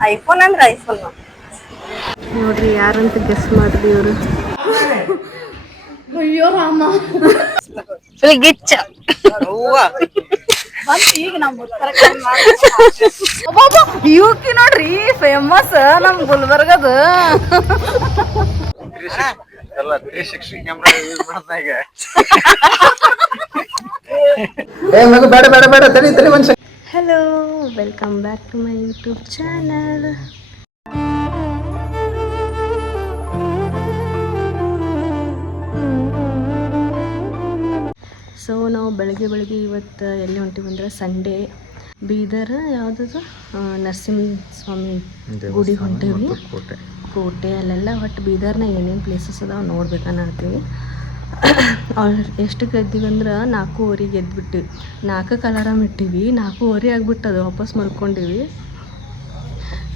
IPhone ಅಂದ್ರೆ iPhone ನೋಡ್ರಿ, ಯಾರಂತ ಗೆಸ್ ಮಾಡ್ರಿ ಇವರು. ಅಯ್ಯೋ ರಾಮ, ಗಿಚ್ಚ ಈಗ ಯುಕಿ ನೋಡ್ರಿ, ಫೇಮಸ್ ನಮ್ ಗುಲ್ಬರ್ಗದ. Hello, welcome back to my YouTube channel. So ನಾವು ಬೆಳಗ್ಗೆ ಇವತ್ತು ಎಲ್ಲಿ ಹೊಂಟಿವಿ ಅಂದ್ರೆ ಸಂಡೇ ಬೀದರ್ ಯಾವುದದು ನರಸಿಂಹ ಸ್ವಾಮಿ ಗುಡಿ ಹೊಂಟೀವಿ. ಕೋಟೆ ಅಲ್ಲೆಲ್ಲ ಒಟ್ಟು ಬೀದರ್ನಾಗ ಏನೇನು ಪ್ಲೇಸಸ್ ಅದಾವೆ ನೋಡ್ಬೇಕನ್ನತ್ತೀವಿ. ಎಷ್ಟಕ್ಕೆ ಎದ್ದೀವಿ ಅಂದ್ರೆ 4:15 ಎದ್ಬಿಟ್ಟಿವಿ. 4ಕ್ಕೆ ಅಲಾರಾಮ್ ಇಟ್ಟಿವಿ, 4:15 ಆಗಿಬಿಟ್ಟದು. ವಾಪಸ್ ಮಲ್ಕೊಂಡಿವಿ.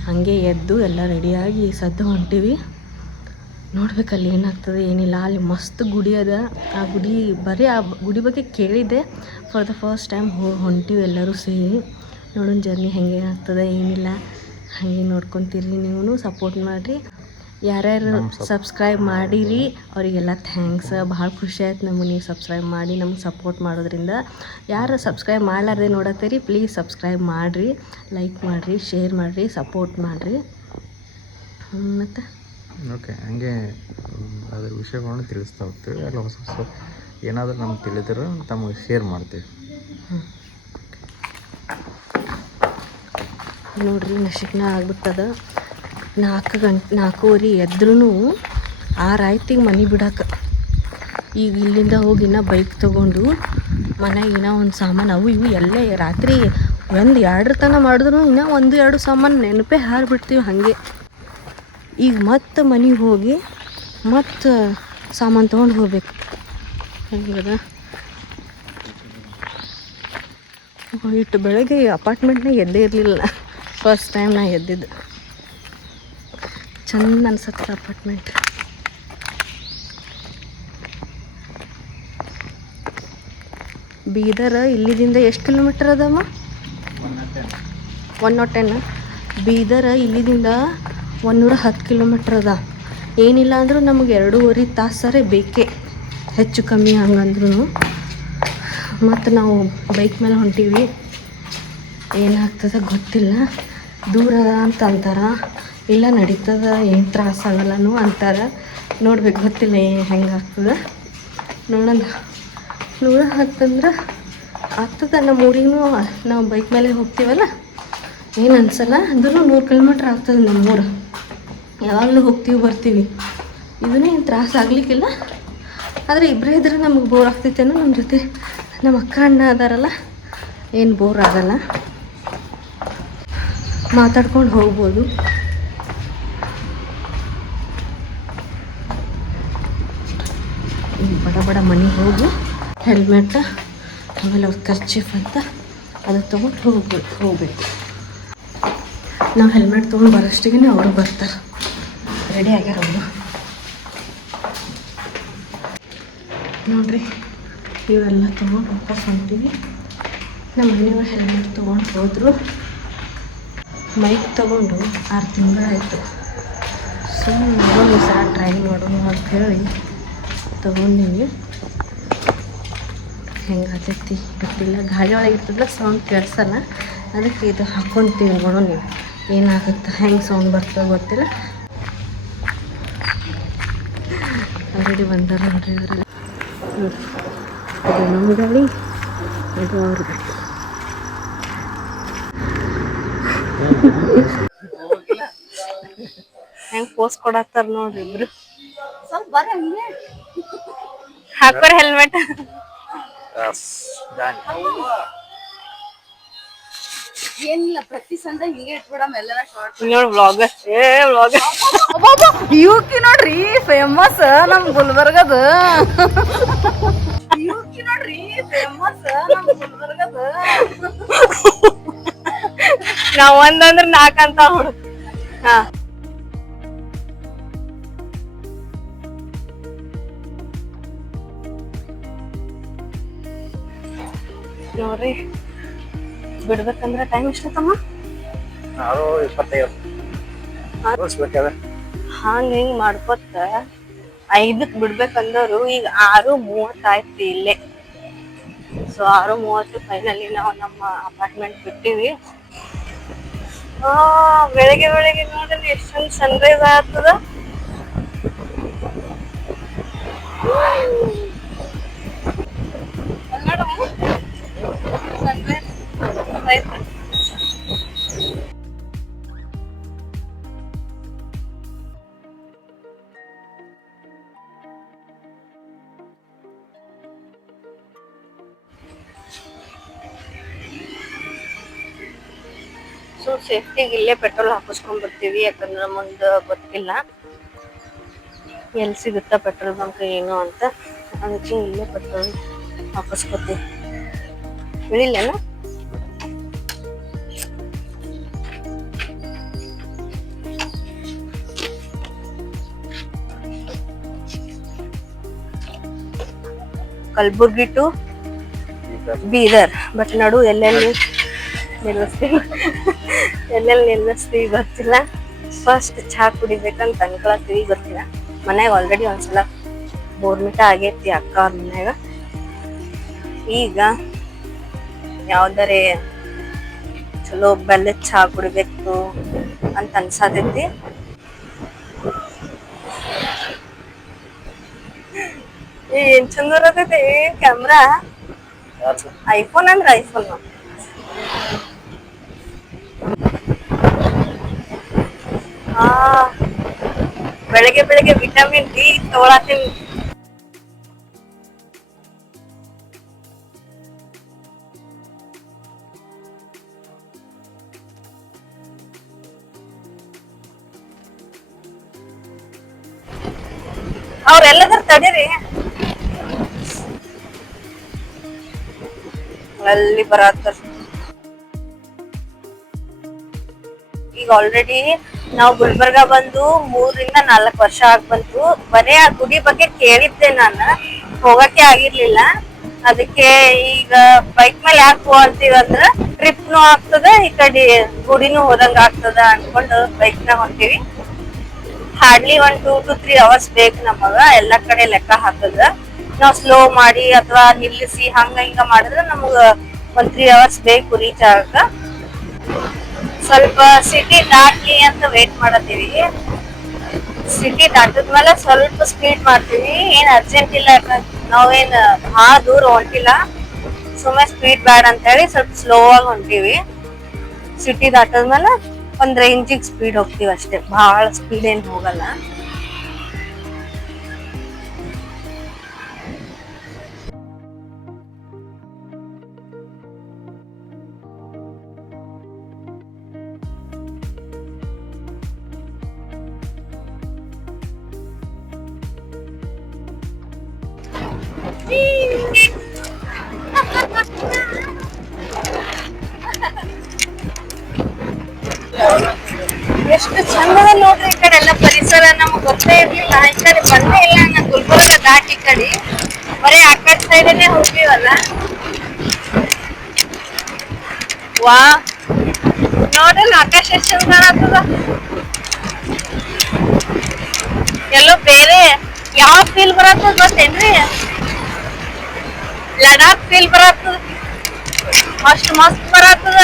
ಹಾಗೆ ಎದ್ದು ಎಲ್ಲ ರೆಡಿಯಾಗಿ ಸದ್ದು ಹೊಂಟೀವಿ. ನೋಡ್ಬೇಕಲ್ಲಿ ಏನಾಗ್ತದೆ ಏನಿಲ್ಲ. ಅಲ್ಲಿ ಮಸ್ತ್ ಗುಡಿ ಅದ. ಆ ಗುಡಿ ಬರೀ ಆ ಗುಡಿ ಬಗ್ಗೆ ಕೇಳಿದ್ದೆ. ಫಾರ್ ದ ಫಸ್ಟ್ ಟೈಮ್ ಹೊಂಟೀವಿ ಎಲ್ಲರೂ ಸೇರಿ. ನೋಡೋಣ ಜರ್ನಿ ಹೆಂಗೆ ಆಗ್ತದೆ ಏನಿಲ್ಲ. ಹಾಗೆ ನೋಡ್ಕೊತೀರಿ. ನೀವು ಸಪೋರ್ಟ್ ಮಾಡಿರಿ. ಯಾರ್ಯಾರು ಸಬ್ಸ್ಕ್ರೈಬ್ ಮಾಡಿರಿ ಅವರಿಗೆಲ್ಲ ಥ್ಯಾಂಕ್ಸ್. ಭಾಳ ಖುಷಿ ಆಯ್ತು ನಮಗೆ ನೀವು ಸಬ್ಸ್ಕ್ರೈಬ್ ಮಾಡಿ ನಮ್ಗೆ ಸಪೋರ್ಟ್ ಮಾಡೋದ್ರಿಂದ. ಯಾರು ಸಬ್ಸ್ಕ್ರೈಬ್ ಮಾಡಲಾರ್ದೆ ನೋಡತ್ತೀರಿ, ಪ್ಲೀಸ್ ಸಬ್ಸ್ಕ್ರೈಬ್ ಮಾಡಿರಿ, ಲೈಕ್ ಮಾಡಿರಿ, ಶೇರ್ ಮಾಡಿರಿ, ಸಪೋರ್ಟ್ ಮಾಡಿರಿ. ಮತ್ತು ಓಕೆ, ಹಾಗೆ ಅದ್ರ ವಿಷಯಗಳನ್ನು ತಿಳಿಸ್ತಾ ಹೋಗ್ತೀವಿ. ಅಲ್ಲಿ ಹೊಸ ಏನಾದರೂ ನಮ್ಗೆ ತಿಳಿದ್ರೆ ತಮಗೆ ಶೇರ್ ಮಾಡ್ತೀವಿ. ನೋಡ್ರಿ, ನಶಿಕ್ನ ಆಗ್ಬಿಟ್ಟದ. 4:15 ಎದ್ರೂ 6 ಆಯ್ತು ಮನೆ ಬಿಡಕ್ಕೆ. ಈಗ ಇಲ್ಲಿಂದ ಹೋಗಿ ಬೈಕ್ ತೊಗೊಂಡು ಮನೆಗೆ ಒಂದು ಸಾಮಾನು ಅವು ಇವು ಎಲ್ಲೇ ರಾತ್ರಿ 1-2 ತನಕ ಮಾಡಿದ್ರು 1-2 ಸಾಮಾನು ನೆನಪೇ ಹಾರಿಬಿಡ್ತೀವಿ ಹಾಗೆ. ಈಗ ಮತ್ತೆ ಮನೆಗೆ ಹೋಗಿ ಮತ್ತೆ ಸಾಮಾನು ತೊಗೊಂಡು ಹೋಗ್ಬೇಕು. ಹೆಂಗದ ಇಟ್ಟು ಬೆಳಗ್ಗೆ ಅಪಾರ್ಟ್ಮೆಂಟ್ನಾಗ ಎದ್ದೇ ಇರಲಿಲ್ಲ. ಫಸ್ಟ್ ಟೈಮ್ ನಾ ಎದ್ದಿದ್ದು. ಚಂದ ಅನ್ಸತ್ತೆ ಅಪಾರ್ಟ್ಮೆಂಟ್. ಬೀದರ್ ಇಲ್ಲಿದಿಂದ ಎಷ್ಟು ಕಿಲೋಮೀಟರ್ ಅದಮ್ಮ? 110. ಬೀದರ್ ಇಲ್ಲಿದಿಂದ 110 ಕಿಲೋಮೀಟ್ರ್ ಅದ. ಏನಿಲ್ಲ ಅಂದರೂ ನಮಗೆ 2.5 ತಾಸರೇ ಬೇಕೇ, ಹೆಚ್ಚು ಕಮ್ಮಿ ಹಂಗಂದ್ರೂ. ಮತ್ತು ನಾವು ಬೈಕ್ ಮೇಲೆ ಹೊಂಟೀವಿ. ಏನಾಗ್ತದೆ ಗೊತ್ತಿಲ್ಲ. ದೂರ ಅಂತ ಅಂತಾರೆ, ಇಲ್ಲ ನಡೀತದ, ಏನು ತ್ರಾಸಾಗಲ್ಲನೂ ಅಂತಾರೆ. ನೋಡ್ಬೇಕು, ಗೊತ್ತಿಲ್ಲ ಹೆಂಗಾಗ್ತದೆ. ನೋಡೋಣ ಹತ್ತಂದ್ರೆ ಆಗ್ತದೆ. ನಮ್ಮ ಊರಿಗೂ ನಾವು ಬೈಕ್ ಮೇಲೆ ಹೋಗ್ತೀವಲ್ಲ, ಏನು ಅನ್ಸಲ್ಲ. ಅಂದ್ರೂ 100 ಕಿಲೋಮೀಟ್ರ್ ಆಗ್ತದೆ ನಮ್ಮೂರು. ಯಾವಾಗಲೂ ಹೋಗ್ತೀವಿ ಬರ್ತೀವಿ. ಇದೂ ಏನು ತ್ರಾಸ ಆಗಲಿಕ್ಕಿಲ್ಲ. ಆದರೆ ಇಬ್ಬರೇ ಇದ್ರೆ ನಮಗೆ ಬೋರ್ ಆಗ್ತೈತೇನೋ. ನಮ್ಮ ಜೊತೆ ನಮ್ಮ ಅಕ್ಕ ಅಣ್ಣ ಅದಾರಲ್ಲ, ಏನು ಬೋರ್ ಆಗಲ್ಲ, ಮಾತಾಡ್ಕೊಂಡು ಹೋಗ್ಬೋದು. ಬಡ ಮನೆಗೆ ಹೋಗಿ ಹೆಲ್ಮೆಟ್, ಆಮೇಲೆ ಅವ್ರ ಕರ್ಚೀಫ್ ಅಂತ ಅದು ತೊಗೊಂಡು ಹೋಗ್ಬೇಕು. ನಾವು ಹೆಲ್ಮೆಟ್ ತೊಗೊಂಡು ಬರೋಷ್ಟಿಗೆ ಅವರು ಬರ್ತಾರೆ. ರೆಡಿ ಆಗ್ಯಾರ ಅವರು. ನೋಡ್ರಿ, ಇವೆಲ್ಲ ತೊಗೊಂಡು ವಾಪಸ್ ಹೊಂಟೀವಿ. ನಮ್ಮ ಮನೆಯವ್ರು ಹೆಲ್ಮೆಟ್ ತೊಗೊಂಡು ಹೋದರು. ಮೈಕ್ ತೊಗೊಂಡು 6 ತಿಂಗಳಾಯಿತು. ಸುಮ್ಮನೆ ನೋಡೋಣ, ಸಲ ಟ್ರೈ ಮಾಡೋಣ ಅಂತ ಹೇಳಿ ತೊಗೊಂಡೀವಿ. ಹೆಂಗಾಗ್ತೈತಿ ಗೊತ್ತಿಲ್ಲ. ಗಾಡಿ ಒಳಗೆ ಇರ್ತದಲ್ಲ, ಸೌಂಡ್ ಕೇಳಿಸಲ್ಲ. ಅದಕ್ಕೆ ಇದು ಹಾಕ್ಕೊಂತೀವಿ. ನೋಡೋಣ ಏನಾಗುತ್ತೆ, ಹೆಂಗೆ ಸೌಂಡ್ ಬರ್ತದೆ ಗೊತ್ತಿಲ್ಲ. ಆಲ್ರೆಡಿ ಬಂದಾರ ನೋಡ್ರಿ ಅವರೆಲ್ಲ. ನೋಡಿ, ಇದು ನಮ್ಮ ಗಾಡಿ, ಇದು ಅವ್ರ ಗಾಡಿ. ಹೆಂಗೆ ಪೋಸ್ ಕೊಡತ್ತಾರ ನೋಡ್ರಿ ಇಬ್ರು. ಹಾಕೋರ ಹೆಲ್ಮೆಟ್. ಏನಿಲ್ಲ, ಪ್ರತಿ ಸಂಡೆ ಹಿಂಗೆ ಇಟ್ಬಿಡಮ್ ಎಲ್ಲರ ಶಾರ್ಟ್. ನೋಡಿ ವ್ಲಾಗರ್, ಯುಕಿ ನೋಡ್ರಿ, ಫೇಮಸ್ ನಮ್ ಗುಲ್ಬರ್ಗದ. ಯುಕಿ ನೋಡ್ರಿ, ಫೇಮಸ್ ನಮ್ ಗುಲ್ಬರ್ಗದ. ನಾವ್ ಒಂದಂದ್ರೆ 4 ಅಂತ ಹುಡು. ಹಾ, ನೋಡ್ರಿ ಬಿಡ್ಬೇಕಂದ್ರೆ ಟೈಮ್ ಎಷ್ಟತ್ತಮ್ಮ? ನಾವು 25 ತೋರಿಸ್ಬೇಕಾದ್ರೆ ಹಂಗ ಹಿಂಗ್ ಮಾಡ್ಕೊತ 5ಕ್ಕೆ ಬಿಡ್ಬೇಕಂದವ್ರು ಈಗ 6:30 ಆಯ್ತು ಇಲ್ಲೇ. ಸೊ 6:30 ಫೈನಲಿ ನಾವು ನಮ್ಮ ಅಪಾರ್ಟ್ಮೆಂಟ್ ಬಿಟ್ಟಿವಿ. ಬೆಳಗ್ಗೆ ಬೆಳಗ್ಗೆ ನೋಡ್ರಿ ಎಷ್ಟೊಂದು ಸನ್ರೈಸ್ ಆಗ್ತದ. ಸೊ ಸೇಫ್ಟಿಗೆ ಇಲ್ಲೇ ಪೆಟ್ರೋಲ್ ಹಾಕಿಸ್ಕೊಂಡ್ ಬರ್ತೀವಿ, ಯಾಕಂದ್ರೆ ಮುಂದೆ ಗೊತ್ತಿಲ್ಲ ಎಲ್ಲಿ ಸಿಗುತ್ತಾ ಪೆಟ್ರೋಲ್ ಬಂಕ್ ಏನು ಅಂತ. ಅದಕ್ಕೆ ಇಲ್ಲೇ ಪೆಟ್ರೋಲ್ ಹಾಕಿಸ್ಕೊತೀವಿ. ಇಳಿಲೇನ? ಕಲಬುರ್ಗಿ ಟು ಬೀದರ್. ಬಟ್ ನಡು ಎಲ್ಲೆಲ್ಲಿ ನಿಲ್ಲಿಸ್ತೀವಿ ಗೊತ್ತಿಲ್ಲ. ಫಸ್ಟ್ ಚಹಾ ಕುಡಿಬೇಕಂತ ಅನ್ಕೊಳತ್ತೀವಿ, ಗೊತ್ತಿಲ್ಲ. ಮನ್ಯಾಗ ಆಲ್ರೆಡಿ ಒಂದ್ಸಲ ಬೋರ್ಮಿಟ ಆಗೈತಿ ಅಕ್ಕ ಅವ್ರ ಮನ್ಯಾಗ. ಈಗ ಯಾವ್ದಾರೆ ಚಲೋ ಬೆಲ್ಲದ ಚಹಾ ಕುಡಿಬೇಕು ಅಂತ ಅನ್ಸಾತೈತಿ. ಏನ್ ಚಂದ ಬರತೈತಿ ಕ್ಯಾಮ್ರಾ. ಐಫೋನ್ ಅಂದ್ರೆ ಐಫೋನ್. ಬೆಳಗ್ಗೆ ಬೆಳಗ್ಗೆ ವಿಟಮಿನ್ ಡಿ ತಗೊಳತೀನಿ. ಅವ್ರೆಲ್ಲದ್ರ ತಡೀರಿ, ಅಲ್ಲಿ ಬರತ್ತಾರ. ಈಗ ಆಲ್ರೆಡಿ ನಾವು ಗುಲ್ಬರ್ಗ ಬಂದು 3-4 ವರ್ಷ ಆಗ್ಬಂತು. ಬರೇ ಆ ಗುಡಿ ಬಗ್ಗೆ ಕೇಳಿದ್ದೆ ನಾನು, ಹೋಗಕ್ಕೆ ಆಗಿರ್ಲಿಲ್ಲ. ಅದಕ್ಕೆ ಈಗ ಬೈಕ್ ಮೇಲೆ ಯಾಕೆ ಹೋಗ್ತೀವಿ ಅಂದ್ರ ಟ್ರಿಪ್ನು ಆಗ್ತದ, ಈ ಕಡೆ ಗುಡಿನೂ ಹೋದಂಗ ಆಗ್ತದ ಅನ್ಕೊಂಡು ಬೈಕ್ ನಾಗ ಹೊಂಟಿವಿ. ಹಾರ್ಡ್ಲಿ 1 2 to 3 hours ಬೇಕು ನಮಗ ಎಲ್ಲಾ ಕಡೆ ಲೆಕ್ಕ ಹಾಕದ. ನಾವ್ ಸ್ಲೋ ಮಾಡಿ ಅಥವಾ ನಿಲ್ಲಿಸಿ ಹಂಗ ಹಿಂಗ ಮಾಡಿದ್ರೆ ನಮಗ 1 3 hours ಬೇಕು ರೀಚ್ ಆಗಕ. ಸ್ವಲ್ಪ ಸಿಟಿ ದಾಟ್ಲಿ ಅಂತ ವೇಟ್ ಮಾಡತ್ತೀವಿ. ಸಿಟಿ ದಾಟದ್ಮೇಲೆ ಸ್ವಲ್ಪ ಸ್ಪೀಡ್ ಮಾಡ್ತೀವಿ. ಏನ್ ಅರ್ಜೆಂಟ್ ಇಲ್ಲ, ನಾವೇನ್ ಭಾಳ ದೂರ ಹೊಂಟಿಲ್ಲ. ಸುಮ್ಮನೆ ಸ್ಪೀಡ್ ಬ್ಯಾಡ್ ಅಂತ ಹೇಳಿ ಸ್ವಲ್ಪ ಸ್ಲೋ ಆಗಿ ಹೊಂಟಿವಿ. ಸಿಟಿ ದಾಟದ್ಮೇಲೆ ಒಂದ್ ರೇಂಜಿಗೆ ಸ್ಪೀಡ್ ಹೋಗ್ತೀವಿ ಅಷ್ಟೇ, ಬಹಳ ಸ್ಪೀಡ್ ಏನ್ ಹೋಗಲ್ಲ. ಎಷ್ಟು ಚಂದದ ನೋಡ್ರಿ ಈ ಕಡೆ ಎಲ್ಲ ಪರಿಸರ. ನಮಗ್ ಗೊತ್ತೇ ಇರ್ಲಿಲ್ಲ, ಈ ಕಡೆ ಬಂದೇ ಇಲ್ಲ. ನಾನು ಗುಲ್ಬರ್ಗ ದಾಟಿ ಕಡೆ ಬರೀ ಆ ಕಡೆ ಸೈಡನ್ನೇ ಹೋಗ್ತೀವಲ್ಲ. ವಾ ನೋಡಲ್ಲ ಆಕಾಶ ಎಷ್ಟು ಚಂದ ಕಾಣತ್ತದ. ಎಲ್ಲೋ ಬೇರೆ ಯಾವ ಫೀಲ್ ಬರತ್ತದ ಗೊತ್ತೇನ್ರಿ? ಲಡಾಖ್ ಫೀಲ್ ಬರತ್ತದ, ಅಷ್ಟು ಮಸ್ತ್ ಬರತ್ತದ.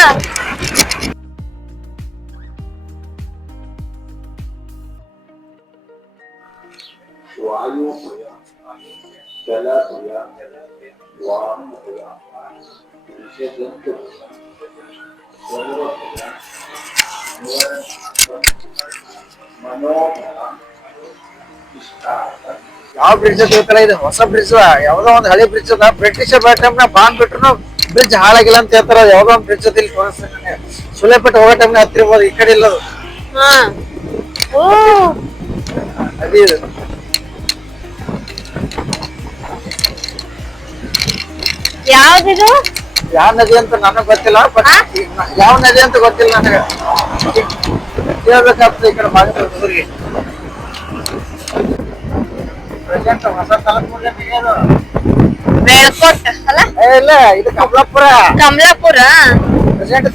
ಯಾವ ಬ್ರಿಡ್ಜ್ ತಿಳ್ಕಲ್ಲ, ಇದು ಹೊಸ ಬ್ರಿಡ್ಜ್. ಯಾವ್ದೋ ಒಂದ್ ಹಳೆ ಬ್ರಿಡ್ಜ್ ಅದ. ಬ್ರಿಟಿಷ್ ಟೈಮ್ ನ ಬಾಂಬ್ ಬಿಟ್ರು ಬ್ರಿಡ್ಜ್ ಹಾಳಾಗಿಲ್ಲ ಅಂತ ಹೇಳ್ತಾರ. ಯಾವ್ದೋ ಒಂದ್ ಬ್ರಿಡ್ಜ್ ಇಲ್ಲಿ ತೋರಿಸ್ತಾನೆ. ಸುಲೇಪೇಟೆ ಹೋಗೋ ಟೈಮ್ ಹತ್ತಿರ್ಬೋದು, ಈ ಕಡೆ ಇಲ್ಲದು. ಅದೇ ಯಾವ್ದಿದು? ಯಾವ ನದಿ ಅಂತ ನನಗ್ ಗೊತ್ತಿಲ್ಲ. ಬಟ್ ಯಾವ ನದಿ ಅಂತ ಗೊತ್ತಿಲ್ಲ ನನಗೆ. ಕೇಳ್ಬೇಕಾಗ್ತದೆ ಈ ಕಡೆ ಬಾಗಲಕೋಟೆ ಪ್ರೆಸೆಂಟ್ ಹೊಸ ತಲಪುರ ಬೆಳಕೋಟ ಅಲ್ಲ? ಇಲ್ಲ, ಇದು ಕಮಲಾಪುರ. ಕಮಲಾಪುರ ಪ್ರೆಸೆಂಟ್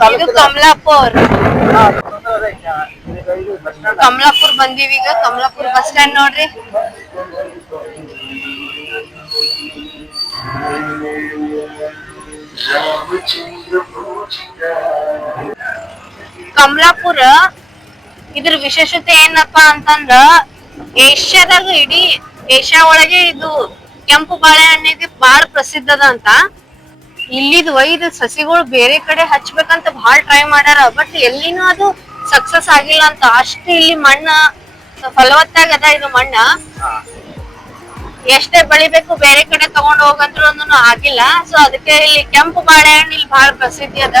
ತಾಲೂಕು ಕಮಲಾಪುರ್ ಕಮಲಾಪುರ್ ಬಂದೀವಿ ಈಗ. ಕಮಲಾಪುರ್ ಬಸ್ ಸ್ಟ್ಯಾಂಡ್ ನೋಡ್ರಿ. ಕಮಲಾಪುರ ಇದ್ರ ವಿಶೇಷತೆ ಏನಪ್ಪಾ ಅಂತಂದ್ರ ಏಷ್ಯಾದಾಗ ಇಡೀ ಏಷ್ಯಾ ಒಳಗೆ ಇದು ಕೆಂಪು ಬಾಳೆಹಣ್ಣಿಗೆ ಬಾಳ ಪ್ರಸಿದ್ಧದ ಅಂತ. ಇಲ್ಲಿದ್ ಒಯ್ದು ಸಸಿಗಳು ಬೇರೆ ಕಡೆ ಹಚ್ಬೇಕಂತ ಬಾಳ ಟ್ರೈ ಮಾಡ್ಯಾರ, ಬಟ್ ಎಲ್ಲಿನೂ ಅದು ಸಕ್ಸಸ್ ಆಗಿಲ್ಲ ಅಂತ. ಅಷ್ಟು ಇಲ್ಲಿ ಮಣ್ಣ ಫಲವತ್ತಾಗದ ಇದು ಮಣ್ಣ. ಎಷ್ಟೇ ಬೆಳಿಬೇಕು ಬೇರೆ ಕಡೆ ತಗೊಂಡ್ ಹೋಗಂದ್ರು ಆಗಿಲ್ಲ. ಸೊ ಅದಕ್ಕೆ ಇಲ್ಲಿ ಕೆಂಪು ಬಾಳೆಹಣ್ಣು ಇಲ್ಲಿ ಬಹಳ ಪ್ರಸಿದ್ಧಿ ಅದ.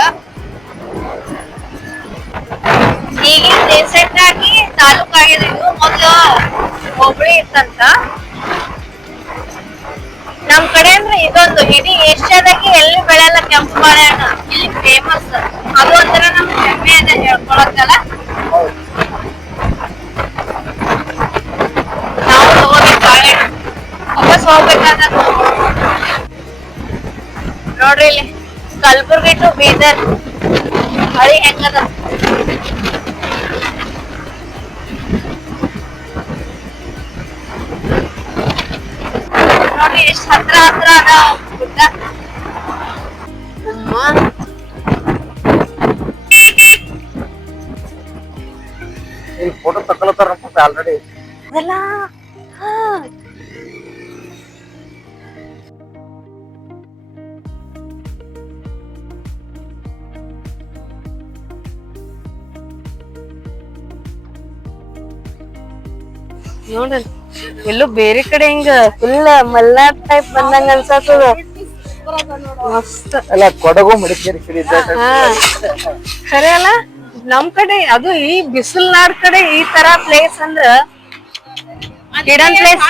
ಈಗ ರೀಸೆಂಟ್ ಆಗಿ ತಾಲೂಕ್ ಆಗಿದೆ ಇದು. ಮೊದ್ಲು ಹೋಬಳಿ ಇತ್ತಂತ. ನಮ್ ಕಡೆ ಅಂದ್ರೆ ಇದೊಂದು ಇಡೀ ಏಷ್ಯಾದಾಗೆ ಎಲ್ಲಿ ಬೆಳೆಯಲ್ಲ ಕೆಂಪು ಬಾಳೆಹಣ್ಣು. ಇಲ್ಲಿ ಫೇಮಸ್. ಅದು ಒಂಥರ ನಮ್ಗೆ ಹೆಮ್ಮೆ ಅದ ಹೇಳ್ಕೊಳಕ್ಕಲ್ಲ. ನಾವು ತಗೋಬೇಕು ಬಾಳೆಹಣ್ಣು. ವಾಪಸ್ ಹೋಗ್ಬೇಕಾದ ನೋಡ್ರಿ ಇಲ್ಲಿ ಕಲಬುರ್ಗಿ ಟು ಬೀದರ್ ಹಳಿ ಹೆಂಗದ. ನೋಡ್ರಿ ಎಷ್ಟ್ ಹತ್ರ ಹತ್ರ ಅದ ಗುಡ್ಡ. ಫೋಟೋ ತಗೊಳತಾರ ಆಲ್ರೆಡಿ. ಅದೆಲ್ಲ ನೋಡ್ರಿ ಎಲ್ಲೋ ಬೇರೆ ಕಡೆ ಹಿಂಗ ಫುಲ್ ಮಲ್ನಾಡ್ ಟೈಪ್ ಬಂದಂಗ ಅನ್ಸತ್ತದ. ಮಸ್ತ್ ಅಲ್ಲ ಕೊಡಗು ಮಡಿಕೇರಿ ಕಡೆ ಖರೆ ಅಲ್ಲ. ನಮ್ ಕಡೆ ಅದು ಈ ಬಿಸಿಲ್ ನಾಡ್ ಕಡೆ ಈ ತರ ಪ್ಲೇಸ್ ಅಂದ್ರ ಹಿಡನ್ ಪ್ಲೇಸ್.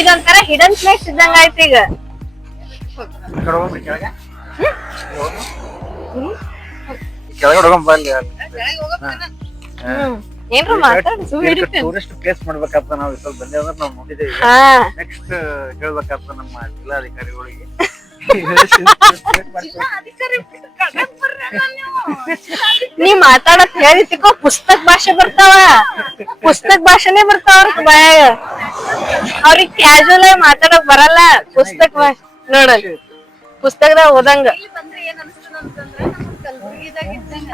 ಇದೊಂಥರ ಹಿಡನ್ ಪ್ಲೇಸ್ ಇದ್ದಂಗ ಆಯ್ತು ಈಗ. ಕೆಳಗಡೆ ಹೋಗಂಬಲ್ಲಿ ಏನ್ರ ಮಾತಾಡಿ ಟೂರಿಸ್ಟ್ ಪ್ಲೇಸ್ ಮಾಡ್ಬೇಕಂತ ನಾವು ಸ್ವಲ್ಪ ಬಂದೇವ ಅಂದ್ರೆ ನಾವು ನೋಡಿದ್ದೇವೆ. ನೆಕ್ಸ್ಟ್ ಹೇಳ್ಬೇಕಂತ ನಮ್ಮ ಜಿಲ್ಲಾಧಿಕಾರಿಗಳಿಗೆ. ನೀ ಮಾತಾಡಕ್ ಹೇಳಿತಿಕೋ ಪುಸ್ತಕ ಭಾಷೆ ಬರ್ತಾವ. ಪುಸ್ತಕ ಭಾಷೆನೇ ಬರ್ತಾವ ಅವ್ರ ಬಾಯಾಗ. ಅವ್ರಿಗೆ ಕ್ಯಾಶುವಲ್ ಆಗಿ ಮಾತಾಡಕ್ ಬರಲ್ಲ. ಪುಸ್ತಕ ಭಾಷೆ ನೋಡಲ್ ಪುಸ್ತಕದಾಗ ಓದಂಗ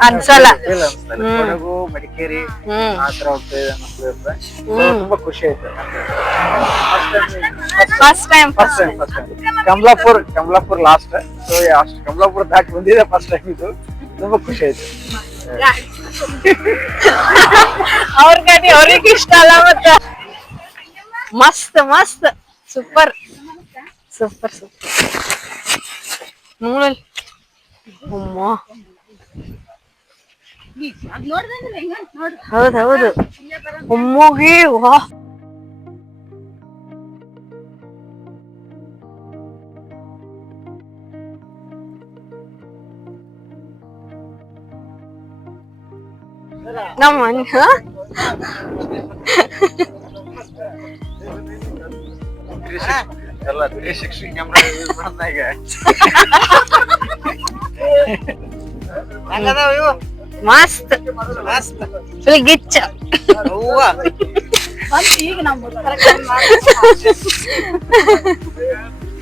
ಅನ್ಸಲ್ಲ. ಕೊಡಗು ಮಡಿಕೇರಿ ಆತರ ತುಂಬಾ ಖುಷಿ ಆಯ್ತು. First time Kamalapur last. So ಅಷ್ಟು ಕಮಲಾಪುರ ದಾಟಿ ಬಂದಿದೆ ಫಸ್ಟ್ ಟೈಮ್. ಇದು ತುಂಬಾ ಖುಷಿ ಆಯ್ತು. ಅವ್ರ ಗಾಡಿ ಅವ್ರಿಗೆ ಇಷ್ಟ ಅಲ್ಲ ಮತ್ತ. ಮಸ್ತ್ ಮಸ್ತ್ ಸೂಪರ್ ಸೂಪರ್ ಸೂಪರ್ ನೋಡಲ್. ಹೌದ್ ಹೌದು ಒಮ್ಮೋಗಿ ವಾ. ನಮ್ಮ ಎಲ್ಲ 360 ಕ್ಯಾಮೆರಾ ಯೂಸ್ ಮಾಡ್ತಾ ಈಗ. ಮಸ್ತ್ ಫುಲ್ ಗಿಚ್ಚ.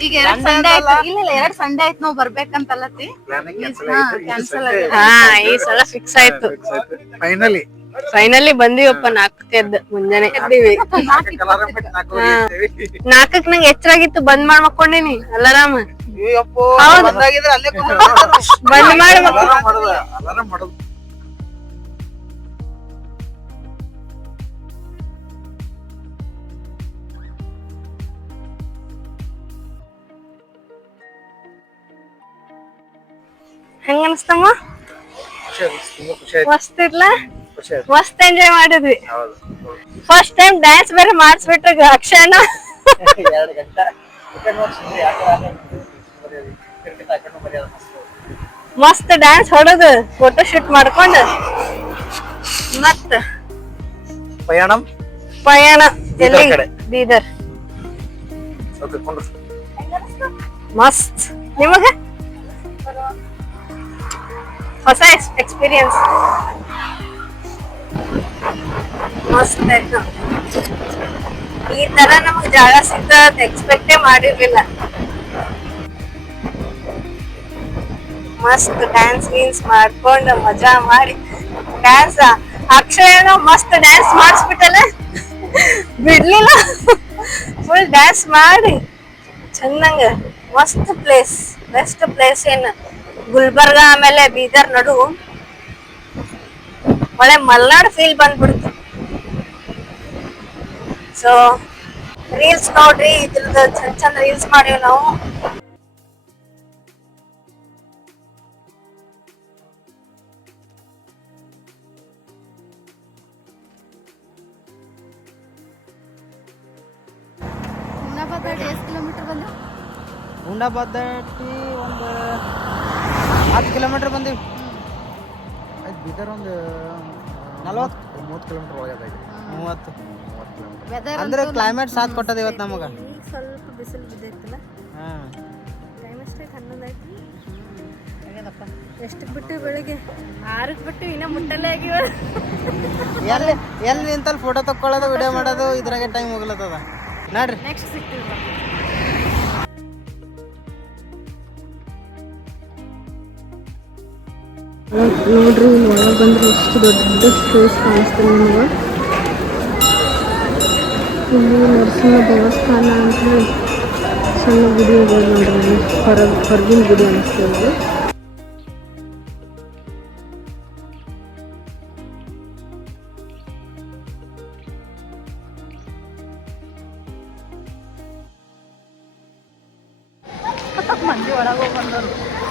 ಈಗ 2 ಸಂಡೆ ಆಯ್ತು. ಇಲ್ಲ 2 ಸಂಡೆ ಆಯ್ತು ನಾವ್ ಬರ್ಬೇಕಂತಲ್ಲತಿ. ಈ ಸಲ ಫಿಕ್ಸ್ ಆಯ್ತು. ಫೈನಲಿ ಬಂದಿವಪ್ಪ. 4ಕ್ಕೆ ಎದ್ದು ಮುಂಜಾನೆ ಎದ್ದೀವಿ. 4ಕ್ಕೆ ನಂಗೆ ಎಚ್ಚರಾಗಿತ್ತು. ಬಂದ್ ಮಾಡಿ ಮಕ್ಕೊಂಡಿನಿ ಅಲಾರಾಮ್. ಬಂದ್ ಮಾಡಿ ಹೆಂಗ ಅನ್ಸ್ತಮ್ಮ? ಮಸ್ತ್ ಇರ್ಲ. ಮಸ್ತ್ ಎಂಜಾಯ್ ಮಾಡಿದ್ವಿ. ಫಸ್ಟ್ ಟೈಮ್ ಡ್ಯಾನ್ಸ್ ಬೇರೆ ಮಾಡಿಸ್ಬಿಟ್ರು ಅಕ್ಷಯನ. ಮಸ್ತ್ ಡ್ಯಾನ್ಸ್ ಹೊಡೋದು ಫೋಟೋ ಶೂಟ್ ಮಾಡ್ಕೊಂಡು ಮತ್ತ ಪಯಣ ಎಲ್ಲಿ? ಕಡೆ. ಬೀದರ್. ಓಕೆ ಕೊಂಡ್ರು. ಮಸ್ತ್. ನಿಮಗ ಹೊಸ ಎಕ್ಸ್ಪೀರಿಯನ್ಸ್ ಮಸ್ತ್ ಆಯ್ತು. ಈ ತರ ನಮಗ್ ಜಾಗ ಸಿಗ್ತದ ಎಕ್ಸ್ಪೆಕ್ಟೇ ಮಾಡಿರ್ಲಿಲ್ಲ. ಮಸ್ತ್ ಡ್ಯಾನ್ಸ್ ಗೀನ್ಸ್ ಮಾಡ್ಕೊಂಡು ಮಜಾ ಮಾಡಿ ಡ್ಯಾನ್ಸ್ ಅಕ್ಷಯನ ಮಸ್ತ್ ಡ್ಯಾನ್ಸ್ ಮಾಡಿಸ್ಬಿಟ್ಟಲ್ಲ ಬಿಡ್ಲಿಲ್ಲ. ಫುಲ್ ಡ್ಯಾನ್ಸ್ ಮಾಡಿ ಚೆನ್ನಾಗ ಮಸ್ತ್ ಪ್ಲೇಸ್. ಬೆಸ್ಟ್ ಪ್ಲೇಸ್ ಏನ್ ಗುಲ್ಬರ್ಗ ಆಮೇಲೆ ಬೀದರ್ ನಡು ಒಳ್ಳೆ ಮಲ್ನಾಡ್ ಫೀಲ್ ಬಂದ್ಬಿಡ್ತು. ಸೊ ರೀಲ್ಸ್ ನೋಡ್ರಿ, ಇದ್ರದ್ದು ಚಂದ ಚಂದ ರೀಲ್ಸ್ ಮಾಡಿವ್ ನಾವು. ಹುಮ್ನಾಬಾದ್ ದಾಟಿ ಒಂದು 10 ಕಿಲೋಮೀಟ್ರ್ ಬಂದೀವಿ. ಆಯ್ತು ಬೀದರ್ ಒಂದು 40-30 ಕಿಲೋಮೀಟ್ರ್ ಒಳಗೆ 30 ಕಿಲೋಮೀಟ್ರ್. ಅಂದ್ರೆ ಕ್ಲೈಮೇಟ್ ಸಾಥ್ ಕೊಟ್ಟದ ಇವತ್ತು ನಮಗೆ. ಸ್ವಲ್ಪ ಬಿಸಿಲು ಬಿದ್ದೈತಲ್ಲ. ಹಾಂ ಟೈಮ್ ಎಷ್ಟೈತೆ? 11 ಆಯ್ತು. ಎಷ್ಟಕ್ಕೆ ಬಿಟ್ಟು? ಬೆಳಿಗ್ಗೆ 6ಕ್ಕೆ ಬಿಟ್ಟು ಇನ್ನೂ ಮುಟ್ಟಲ್ಲೇ ಆಗಿವ. ಎಲ್ಲಿ ನಿಂತಲ್ಲಿ ಫೋಟೋ ತಕ್ಕೊಳ್ಳೋದು ವಿಡಿಯೋ ಮಾಡೋದು ಇದ್ರಾಗೆ ಟೈಮ್ ಹೋಗ್ಲತ್ತದ. ನೋಡ್ರಿ ನೆಕ್ಸ್ಟ್ ಸಿಗ್ತೀವಿ. ನೋಡ್ರಿ ಒಳಗೆ ಬಂದ್ರೆ ಎಷ್ಟು ದೊಡ್ಡ ಸ್ಪೇಸ್ ಕಾಣಿಸ್ತದೆ ನಿಮಗೆ. ಇಲ್ಲಿ ನರಸಿಂಹ ದೇವಸ್ಥಾನ ಅಂತ ಸಣ್ಣ ಗುಡಿ ಹೋಗೋದು ನೋಡ್ರಿ. ಹೊರಗಿನ ಗುಡಿ ಅನಿಸ್ತದೆ.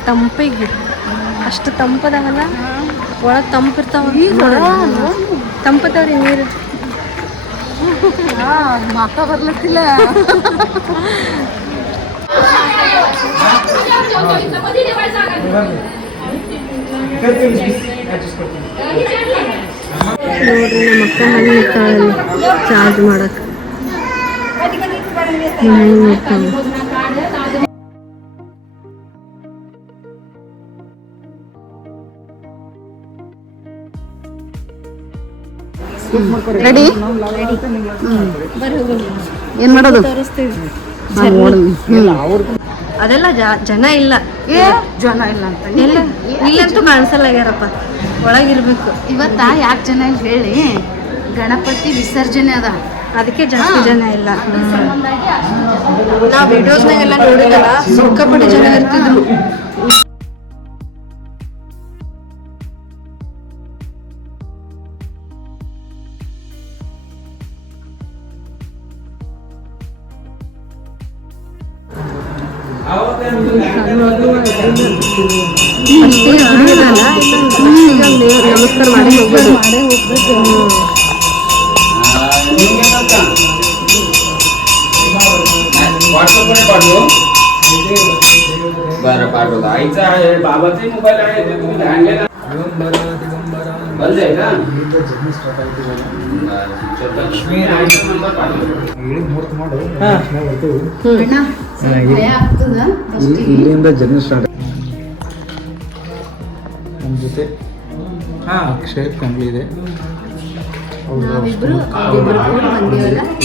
ತಂಪಿಗೆ ಅಷ್ಟು ತಂಪದಾವಲ್ಲ, ಒಳಗೆ ತಂಪಿರ್ತಾವ. ತಂಪದವ್ರಿ ನೀರು ಮಾತಾ ಬರ್ಲತ್ತಿಲ್ಲ. ನೋಡ್ರಿ ನಮ್ಮ ಅಕ್ಕ ಹಣ್ಣು ಇರ್ತಾಳಲ್ಲಿ ಚಾರ್ಜ್ ಮಾಡಕ್ಕೆ. ರೆಡಿ? ಏನು ಮಾಡೋದು? ಅದೆಲ್ಲ ಜನ ಇಲ್ಲ. ಜನ ಇಲ್ಲ ಅಂತ ಇಲ್ಲಂತೂ ಕಾಣಿಸಲ್ಲ ಆಗ್ಯಾರಪ್ಪ. ಒಳಗಿರ್ಬೇಕು. ಇವತ್ತ ಯಾಕೆ ಜನ ಇಲ್ಲ ಹೇಳಿ? ಗಣಪತಿ ವಿಸರ್ಜನೆ ಅದ, ಅದಕ್ಕೆ ಜಾಸ್ತಿ ಜನ ಇಲ್ಲ. ನಾವು ವಿಡಿಯೋಸ್ನಾಗೆಲ್ಲ ನೋಡಿದಲ್ಲ, ಸಿಕ್ಕಾಪಟ್ಟೆ ಜನ ಇರ್ತಿದ್ರು. ಅಷ್ಟೇ ಗುಡಿಯಲ್ಲ, ನಮಸ್ಕಾರ ಮಾಡಿ ಹೋಗ್ಬೋದು. बरं पाठवतो. आईचा आहे, बाबाचाही मोबाईल आहे, ते तुम्ही आणलेला बंद आहे का? ಇಲ್ಲಿಂದ ಜರ್ನಿ ಸ್ಟಾರ್ಟ್. ನಮ್ಮ ಜೊತೆ ಅಕ್ಷಯ್ ಫ್ಯಾಮಿಲಿ ಇದೆ.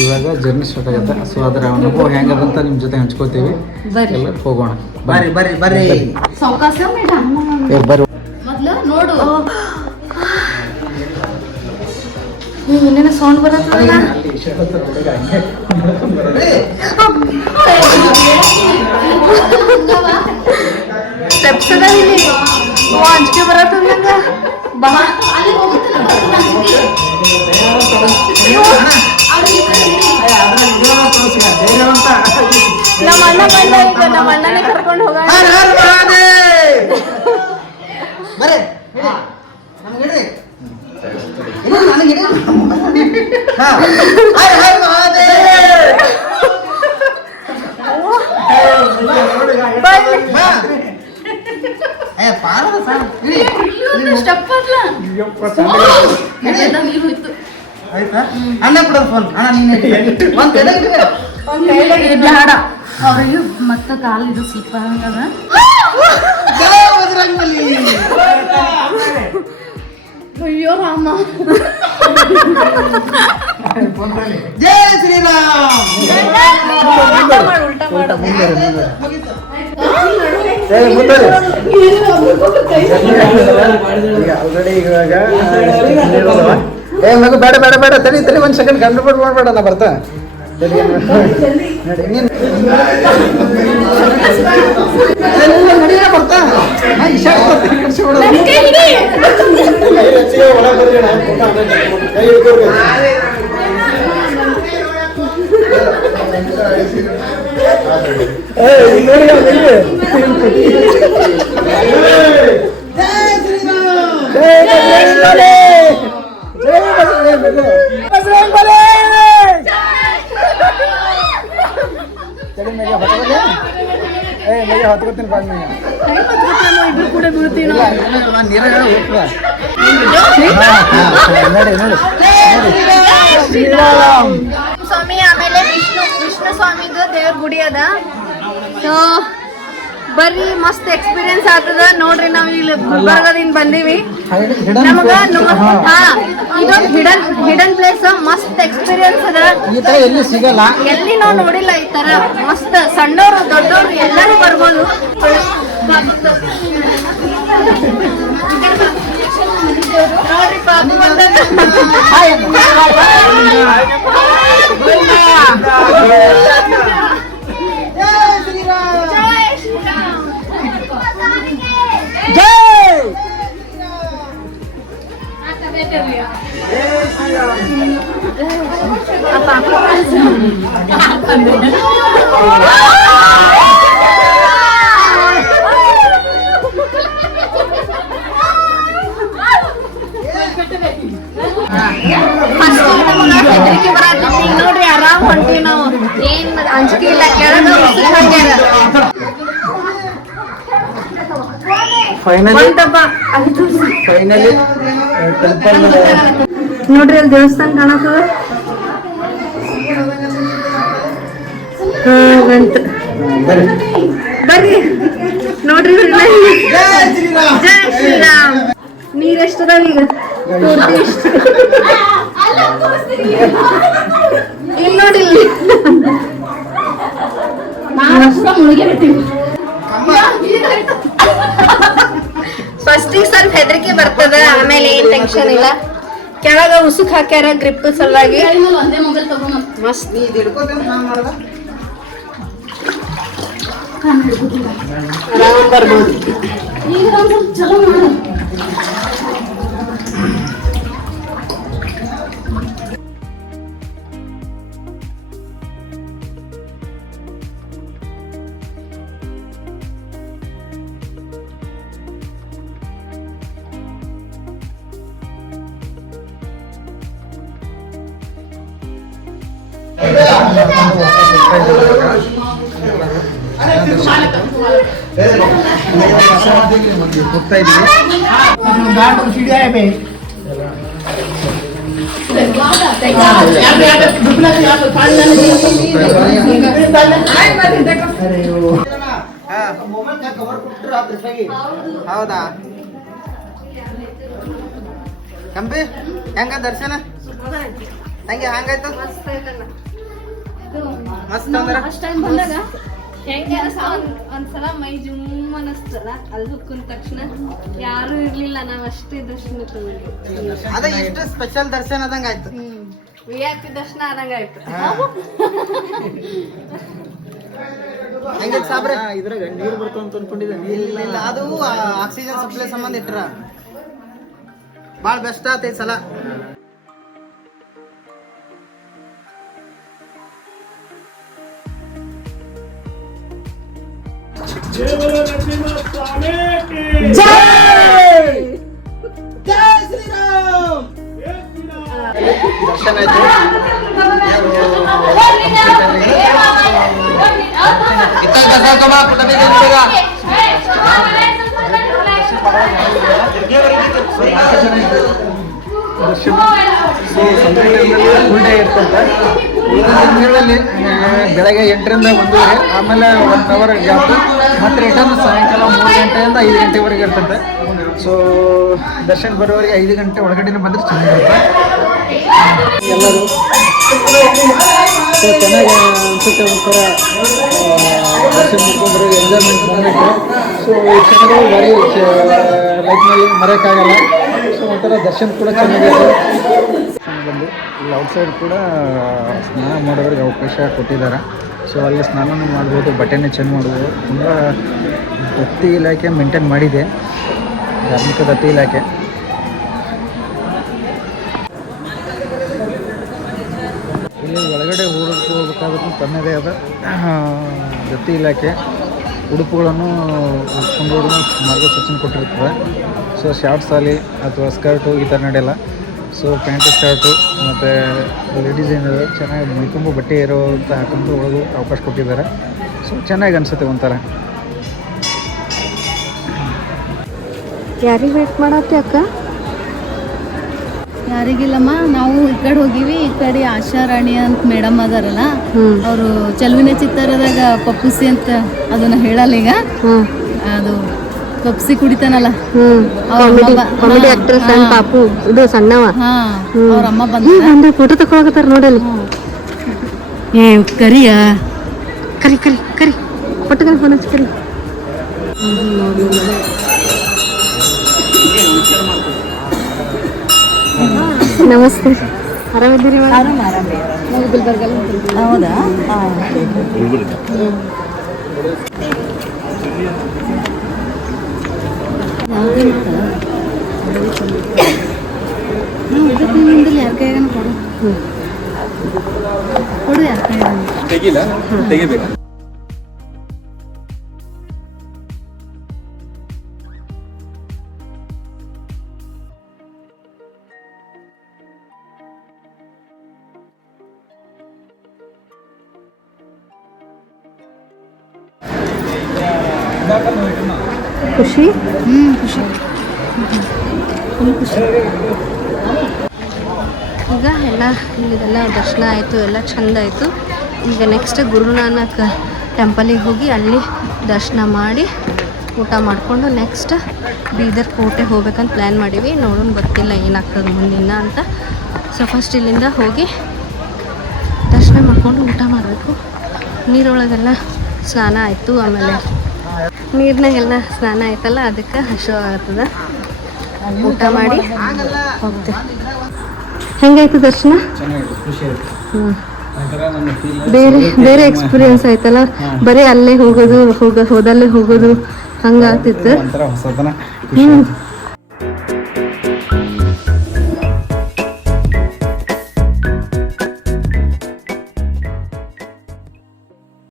ಇವಾಗ ಜರ್ನಿ ಸ್ಟಾರ್ಟ್ ಆಗುತ್ತೆ. ಸೊ ಅದರ ಅನುಭವ ಹೆಂಗದಂತ ನಿಮ್ಮ ಜೊತೆ ಹಂಚ್ಕೋತೀವಿ. ಎಲ್ಲ ಹೋಗೋಣ. ಬರ್ರಿ ಬರ್ರಿ ಬರ್ರಿ ಸಾವಕಾಶ ಬರ್ರಿ. ಮೊದ್ಲು ನೋಡು. ನೀವು ಇನ್ನೇನೋ ಸೌಂಡ್ ಬರತ್ತಲ್ಲ. ಸ್ಟೆಪ್ಸ್ ಅದ ಇಲ್ಲಿ. ಅಂಜಿಕೆ ಬರತ್ತ ನಂಗ. ಬಾ ನಮ್ಮ ಅಣ್ಣ ಬಂದ. ಈಗ ನಮ್ಮ ಅಣ್ಣನೇ ಕರ್ಕೊಂಡು ಹೋಗೋಣ. ಆಯ್ತಾ ಅಣ್ಣ ಬಿಡೋದು ಫೋನ್ ಅಣ್ಣ ನೀನು ಒಂದ್ ಬೇಡ ಅವ್ರಿಗೆ ಮತ್ತೆ ಕಾಲು ಇದು ಸ್ವಲ್ಪ ಹಂಗದ ಅಯ್ಯೋ ರಾಮ ಜೈ ಶ್ರೀರಾಮ್ ಆಲ್ರೆಡಿ ಇವಾಗ ಮಗು ಬೇಡ ಬೇಡ ಬೇಡ ತಡಿ ತಡಿ ಒಂದ್ ಸೆಕೆಂಡ್ ಕಂಟ್ರೋಲ್ ಮಾಡ್ಬೇಡ ನಾ ಬರ್ತಾ ಬರ್ತಾ ಹೊತ್ಕೊತೀನಿ ಇಬ್ರು ಕೂಡ ಬೀಳ್ತೀವಿ ಸ್ವಾಮಿ ಆಮೇಲೆ ವಿಷ್ಣು ಸ್ವಾಮಿದು ದೇವ್ರ ಗುಡಿ ಅದ ಸೊ ಬರ್ರಿ ಮಸ್ತ್ ಎಕ್ಸ್ಪೀರಿಯನ್ಸ್ ಆಗ್ತದ ನೋಡ್ರಿ ನಾವ್ ಇಲ್ಲಿ ಗುಲ್ಬರ್ಗದಿಂದ ಬಂದೀವಿ ನಮಗ ಇದೊಂದು ಹಿಡನ್ ಪ್ಲೇಸ್ ಮಸ್ತ್ ಎಕ್ಸ್ಪೀರಿಯನ್ಸ್ ಅದ ಎಲ್ಲಿ ಸಿಗಲ್ಲ ಎಲ್ಲಿ ನಾವು ನೋಡಿಲ್ಲ ಈ ತರ ಮಸ್ತ್ ಸಣ್ಣವ್ರು ದೊಡ್ಡವ್ರು ಎಲ್ಲರೂ ಬರ್ಬೋದು ನೋಡ್ರಿ ಬಾಬು ನೋಡ್ರಿ ಆರಾಮ್ ಹೊಂಟಿವಿ ನಾವು ಏನ್ ಅಂಜಿಕೆ ಇಲ್ಲ ಕೆಳಗ ಫೈನಲಿ ನೋಡ್ರಿ ಅಲ್ಲಿ ದೇವಸ್ಥಾನ ಕಾಣತದ ಬರ್ರಿ ನೋಡ್ರಿ ಜೈ ಶ್ರೀರಾಮ್ ನೀರ್ ಎಷ್ಟದಾವ ಈಗ ಇಲ್ಲಿ ನೋಡಿ ಫಸ್ಟಿಗೆ ಸ್ವಲ್ಪ ಹೆದರಿಕೆ ಬರ್ತದ ಆಮೇಲೆ ಏನ್ ಟೆನ್ಷನ್ ಇಲ್ಲ ಕೆಳಗ ಉಸುಕ್ ಹಾಕ್ಯಾರ ಗ್ರಿಪ್ ಸಲುವಾಗಿ ಮಸ್ತ್ ಆರಾಮ್ ಬರ್ಬೋದು ಹೋಗ್ತಾ ಇದ್ವಿ ಹೌದಾ ಕಂಬಿ ಹೆಂಗ ದರ್ಶನ ತಂಗಿ ಹಂಗಾಯ್ತು ಮಸ್ತ್ ಅಂದ್ರ ಒಂದ್ಸಲ ಮೈ ಜುಮ್ ಅನಸ್ತದ ಅಲ್ಲಿ ಹುಕ್ಕಿನ ತಕ್ಷಣ ಯಾರು ಇರ್ಲಿಲ್ಲ ನಾವ್ ಅಷ್ಟೇ ದರ್ಶನ ತಗೊಂಡ್ವಿ ಅದ ಎಷ್ಟು ಸ್ಪೆಷಲ್ ದರ್ಶನ ಆದಂಗ ಆಯ್ತು VIP ದರ್ಶನ ಆದಂಗ ಆಯ್ತು ಹೆಂಗಿತ್ತು ಸಾಬ್ರೆ ಇದ್ರಾಗ ನೀರು ಬರ್ತಾವ ಅಂತ ಅನ್ಕೊಂಡಿದ್ದೆ ಇಲ್ಲ ಅದು ಆಕ್ಸಿಜನ್ ಸಪ್ಲೈ ಸಂಬಂಧ ಇಟ್ರ ಭಾಳ ಬೆಸ್ಟ್ ಆತೈತಿ ಸಲ ದರ್ಶನ ಆಯ್ತು ದರ್ಶನ. ಸೊ ಸಂಜೆ ಟೈಮಲ್ಲಿ ಫುಲ್ ಡೇ ಇರ್ತಂತೆ. ಉಳಿದ ದಿನಗಳಲ್ಲಿ ಬೆಳಗ್ಗೆ 8ರಿಂದ 1:30, ಆಮೇಲೆ 1 ಅವರ್ ಗ್ಯಾಪ್, ಮತ್ತು ರಿಟರ್ನ್ ಸಾಯಂಕಾಲ 3 ಗಂಟೆಯಿಂದ 5 ಗಂಟೆವರೆಗೆ ಇರ್ತಂತೆ. ಸೊ ದರ್ಶನ ಬರೋವರೆಗೆ 5 ಗಂಟೆ ಒಳಗಡೆ ಬಂದರೆ ಚೆನ್ನಾಗಿರುತ್ತೆ ಎಲ್ಲರೂ. ಸೊ ಚೆನ್ನಾಗಿ ಅನಿಸುತ್ತೆ, ಒಂಥರ ದರ್ಶನ ಮಾಡ್ಕೊಂಡ್ಬರೋರಿಗೆ ಎಂಜಾಯ್ಮೆಂಟ್ ಮೂಮೆಂಟು. ಸೊ ಈ ಕ್ಷಣಗಳು ಭಾರಿ ಲೈಫ್ನಲ್ಲಿ ಮರೆಯೋಕ್ಕಾಗಲ್ಲ. ಸೊ ಒಂಥರ ದರ್ಶನ ಕೂಡ ಚೆನ್ನಾಗಿದೆ. ಬಂದು ಇಲ್ಲಿ ಔಟ್ಸೈಡ್ ಕೂಡ ಸ್ನಾನ ಮಾಡೋರಿಗೆ ಅವಕಾಶ ಕೊಟ್ಟಿದ್ದಾರೆ. ಸೊ ಅಲ್ಲಿ ಸ್ನಾನನೂ ಮಾಡ್ಬೋದು, ಬಟ್ಟೆನೇ ಚೇಂಜ್ ಮಾಡ್ಬೋದು. ತುಂಬ ದತ್ತಿ ಇಲಾಖೆ ಮೇಂಟೈನ್ ಮಾಡಿದೆ, ಧಾರ್ಮಿಕ ದತ್ತಿ ಇಲಾಖೆ. ಇಲ್ಲಿ ಒಳಗಡೆ ಹೋಗಬೇಕಾದ್ರೂ ತನ್ನದೇ ಆದ ದತ್ತಿ ಇಲಾಖೆ ಉಡುಪುಗಳನ್ನು ಉಟ್ಕೊಂಡು ಮಾರ್ಗಸೂಚನೆ ಕೊಟ್ಟಿರ್ತದೆ. ಸೊ ಶಾರ್ಟ್ಸ್ ಆಗಲಿ ಅಥವಾ ಸ್ಕರ್ಟು ಈ ಥರ ನಡೆಯಲ್ಲ. ಸೊ ಪ್ಯಾಂಟು ಶರ್ಟು ಮತ್ತು ಲೇಡೀಸ್ ಏನಿದೆ ಚೆನ್ನಾಗಿ ಮೈತುಂಬ ಬಟ್ಟೆ ಇರೋಂಥ ಹಾಕೊಂಡು ಒಳಗೂ ಅವಕಾಶ ಕೊಟ್ಟಿದ್ದಾರೆ. ಸೊ ಚೆನ್ನಾಗಿ ಅನಿಸುತ್ತೆ ಒಂಥರ. ಯಾರಿಗೆ ವೇಟ್ ಮಾಡತ್ತೆ ಅಕ್ಕ? ಯಾರಿಗಿಲ್ಲಮ್ಮ, ನಾವು ಈ ಕಡೆ ಹೋಗಿವಿ. ಈ ಕಡೆ ಆಶಾ ರಾಣಿ ಅಂತ ಮೇಡಮ್ ಅದಾರಲ್ಲ, ಅವರು ಚೆಲುವಿನ ಚಿತ್ತಾರದಾಗ ಪಪ್ಪುಸಿ ಅಂತ ಅದನ್ನ ಹೇಳಲ್ಲ ಈಗ, ಅದು ಪಪ್ಸಿ ಕುಡಿತಾನಲ್ಲ ಕಾಮಿಡಿ ಆಕ್ಟ್ರೆಸ್ ಪಾಪು, ಇದು ಸಣ್ಣವ. ಅವ್ರ ಅಮ್ಮ ಬಂದ ಫೋಟೋ ತಗೊಳಕತ್ತಾರ ನೋಡಲ್ಲಿ. ಏ ಕರಿಯ ಕರಿ ಕರಿ ಕರಿ ಫೋಟೋ ಫೋನ್ ಕರಿ. ನಮಸ್ತೆ, ಆರಾಮಿದ್ದೀರಿ? ಹೌದಾ? ಯಾರ ಕೈಯಾಗ ಕೊಡು ಯಾರ ಕೈಯಾಗ ತೆಗಿಬೇಕಾ? ಖುಷಿ? ಖುಷಿ. ಈಗ ಎಲ್ಲ ಇಲ್ಲಿದೆಲ್ಲ ದರ್ಶನ ಆಯಿತು, ಎಲ್ಲ ಚೆಂದ ಆಯಿತು. ಈಗ ನೆಕ್ಸ್ಟ್ ಗುರುನಾನಕ್ ಟೆಂಪಲಿಗೆ ಹೋಗಿ ಅಲ್ಲಿ ದರ್ಶನ ಮಾಡಿ ಊಟ ಮಾಡಿಕೊಂಡು ನೆಕ್ಸ್ಟ್ ಬೀದರ್ ಕೋಟೆ ಹೋಗ್ಬೇಕಂತ ಪ್ಲ್ಯಾನ್ ಮಾಡೀವಿ. ನೋಡೋಣ, ಗೊತ್ತಿಲ್ಲ ಏನಾಗ್ತದೆ ಮುಂದಿನ ಅಂತ. ಸೊ ಫಸ್ಟ್ ಇಲ್ಲಿಂದ ಹೋಗಿ ದರ್ಶನ ಮಾಡಿಕೊಂಡು ಊಟ ಮಾಡಬೇಕು. ನೀರೊಳಗೆಲ್ಲ ಸ್ನಾನ ಆಯಿತು, ಆಮೇಲೆ ನೀರಿನಾಗೆಲ್ಲ ಸ್ನಾನ ಆಯ್ತಲ್ಲ, ಅದಕ್ಕೆ ಹಸಿವು ಆಗ್ತದೆ. ಊಟ ಮಾಡಿ ಹೋಗ್ತೇವೆ. ಹೆಂಗಾಯ್ತು ದರ್ಶನ? ಬೇರೆ ಬೇರೆ ಎಕ್ಸ್ಪೀರಿಯನ್ಸ್ ಆಯ್ತಲ್ಲ, ಬರೀ ಅಲ್ಲೇ ಹೋಗೋದು ಹೋದಲ್ಲೇ ಹೋಗೋದು ಹಂಗಾಗ್ತಿತ್ತು.